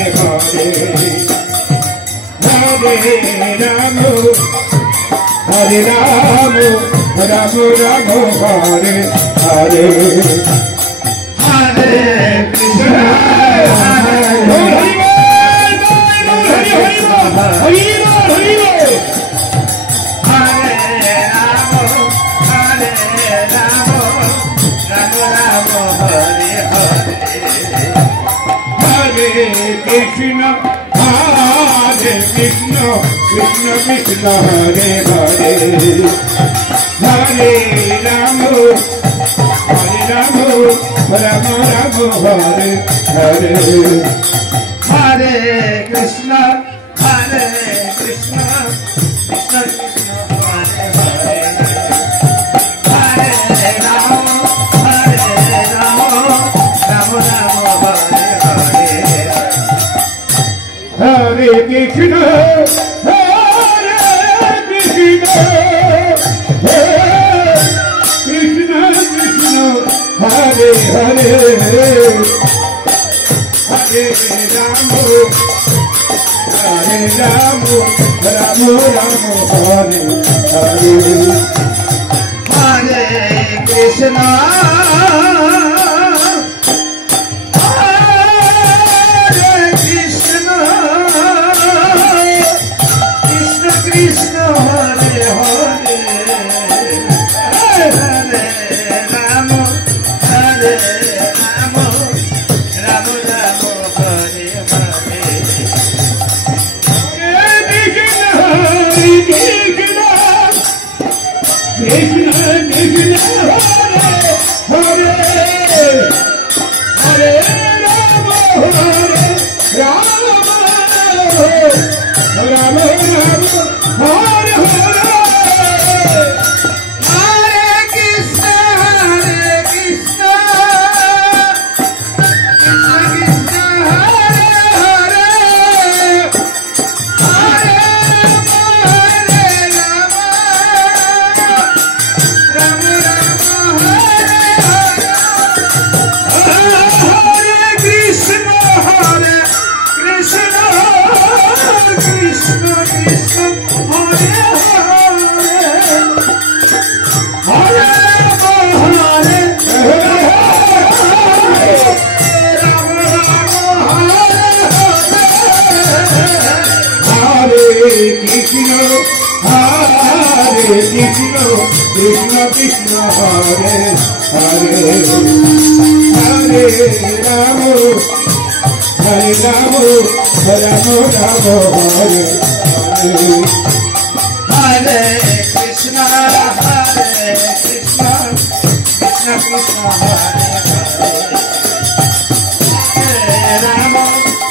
Hare Rama, Rama Rama, Hare Hare, Hare Krishna, Hare Krishna, Hare Krishna, Krishna Krishna, Hare Hare, Hare Rama, Rama Rama, Hare Hare, Hare Krishna, Krishna Krishna, Hare Hare, Hare Rama, Rama Rama, Hare Krishna, Krishna Krishna, Hare Hare, Hare Rama, Rama Rama, Hare Hare, Hare Krishna. Krishna Krishna, Hare Hare, Hare Rama, Rama Rama, Hare Hare, Hare Krishna, Krishna Krishna, Hare Hare,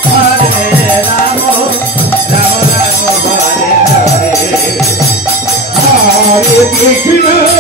Hare Rama, Rama Rama, Hare Hare, Hare Krishna.